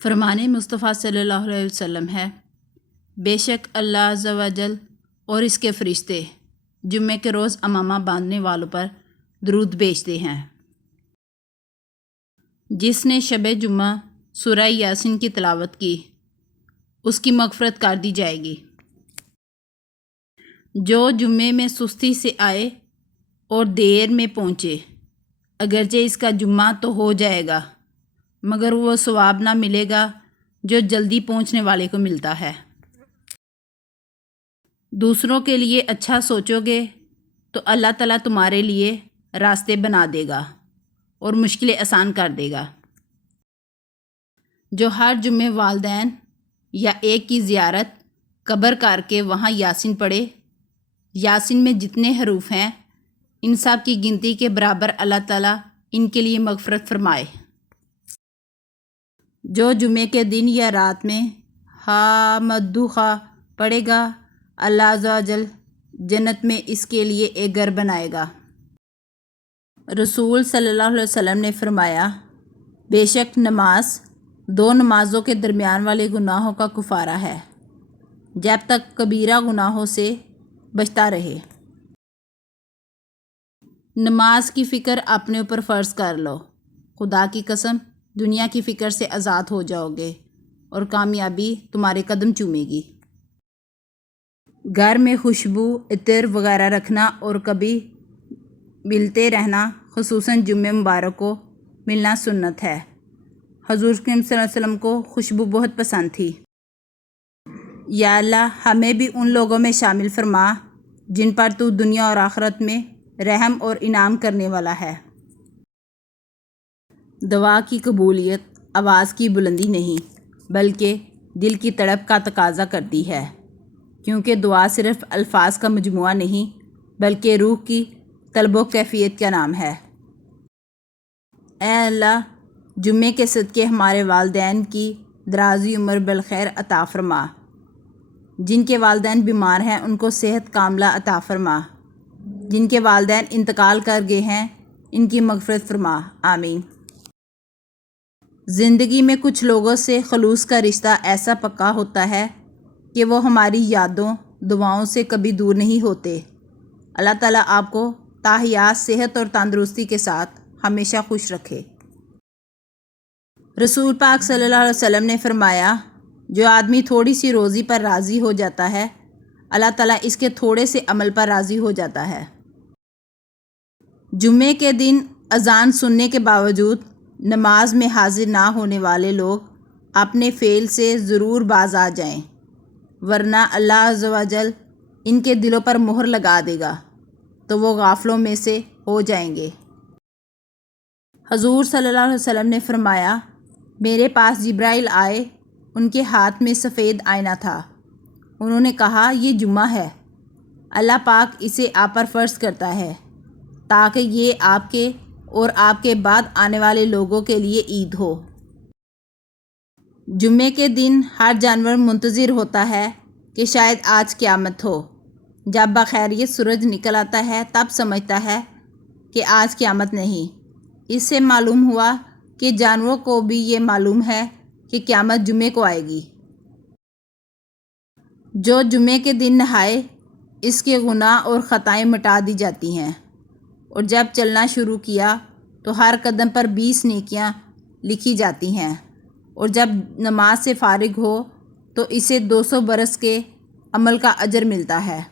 فرمان مصطفیٰ صلی اللہ علیہ وسلم ہے، بے شک اللہ عز و جل اور اس کے فرشتے جمعے کے روز امامہ باندھنے والوں پر درود بھیجتے ہیں۔ جس نے شب جمعہ سورہ یاسین کی تلاوت کی اس کی مغفرت کر دی جائے گی۔ جو جمعے میں سستی سے آئے اور دیر میں پہنچے، اگرچہ اس کا جمعہ تو ہو جائے گا مگر وہ ثواب نہ ملے گا جو جلدی پہنچنے والے کو ملتا ہے۔ دوسروں کے لیے اچھا سوچو گے تو اللہ تعالیٰ تمہارے لیے راستے بنا دے گا اور مشکلیں آسان کر دے گا۔ جو ہر جمعے والدین یا ایک کی زیارت قبر کر کے وہاں یاسین پڑھے، یاسین میں جتنے حروف ہیں ان سب کی گنتی کے برابر اللہ تعالیٰ ان کے لیے مغفرت فرمائے۔ جو جمعے کے دن یا رات میں مدو خواہ پڑھے گا، اللہ عز و جل جنت میں اس کے لیے ایک گھر بنائے گا۔ رسول صلی اللہ علیہ وسلم نے فرمایا، بے شک نماز دو نمازوں کے درمیان والے گناہوں کا کفارہ ہے جب تک کبیرہ گناہوں سے بچتا رہے۔ نماز کی فکر اپنے اوپر فرض کر لو، خدا کی قسم دنیا کی فکر سے آزاد ہو جاؤ گے اور کامیابی تمہارے قدم چومے گی۔ گھر میں خوشبو، عطر وغیرہ رکھنا اور کبھی ملتے رہنا، خصوصاً جمعہ مبارک کو ملنا سنت ہے۔ حضور صلی اللہ علیہ وسلم کو خوشبو بہت پسند تھی۔ یا اللہ ہمیں بھی ان لوگوں میں شامل فرما جن پر تو دنیا اور آخرت میں رحم اور انعام کرنے والا ہے۔ دعا کی قبولیت آواز کی بلندی نہیں بلکہ دل کی تڑپ کا تقاضا کرتی ہے، کیونکہ دعا صرف الفاظ کا مجموعہ نہیں بلکہ روح کی طلب و کیفیت کا نام ہے۔ اے اللہ جمعے کے صدقے ہمارے والدین کی درازی عمر بالخیر عطا فرما، جن کے والدین بیمار ہیں ان کو صحت کاملہ عطا فرما، جن کے والدین انتقال کر گئے ہیں ان کی مغفرت فرما، آمین۔ زندگی میں کچھ لوگوں سے خلوص کا رشتہ ایسا پکا ہوتا ہے کہ وہ ہماری یادوں دعاؤں سے کبھی دور نہیں ہوتے۔ اللہ تعالیٰ آپ کو تاحیات صحت اور تندرستی کے ساتھ ہمیشہ خوش رکھے۔ رسول پاک صلی اللہ علیہ وسلم نے فرمایا، جو آدمی تھوڑی سی روزی پر راضی ہو جاتا ہے اللہ تعالیٰ اس کے تھوڑے سے عمل پر راضی ہو جاتا ہے۔ جمعے کے دن اذان سننے کے باوجود نماز میں حاضر نہ ہونے والے لوگ اپنے فعل سے ضرور باز آ جائیں، ورنہ اللہ عز و جل ان کے دلوں پر مہر لگا دے گا تو وہ غافلوں میں سے ہو جائیں گے۔ حضور صلی اللہ علیہ وسلم نے فرمایا، میرے پاس جبرائیل آئے، ان کے ہاتھ میں سفید آئینہ تھا، انہوں نے کہا یہ جمعہ ہے، اللہ پاک اسے آپ پر فرض کرتا ہے تاکہ یہ آپ کے اور آپ کے بعد آنے والے لوگوں کے لیے عید ہو۔ جمعے کے دن ہر جانور منتظر ہوتا ہے کہ شاید آج قیامت ہو۔ جب بخیریت سورج نکل آتا ہے تب سمجھتا ہے کہ آج قیامت نہیں۔ اس سے معلوم ہوا کہ جانوروں کو بھی یہ معلوم ہے کہ قیامت جمعے کو آئے گی۔ جو جمعے کے دن نہائے اس کے گناہ اور خطائیں مٹا دی جاتی ہیں، اور جب چلنا شروع کیا تو ہر قدم پر 20 نیکیاں لکھی جاتی ہیں، اور جب نماز سے فارغ ہو تو اسے 200 برس کے عمل کا اجر ملتا ہے۔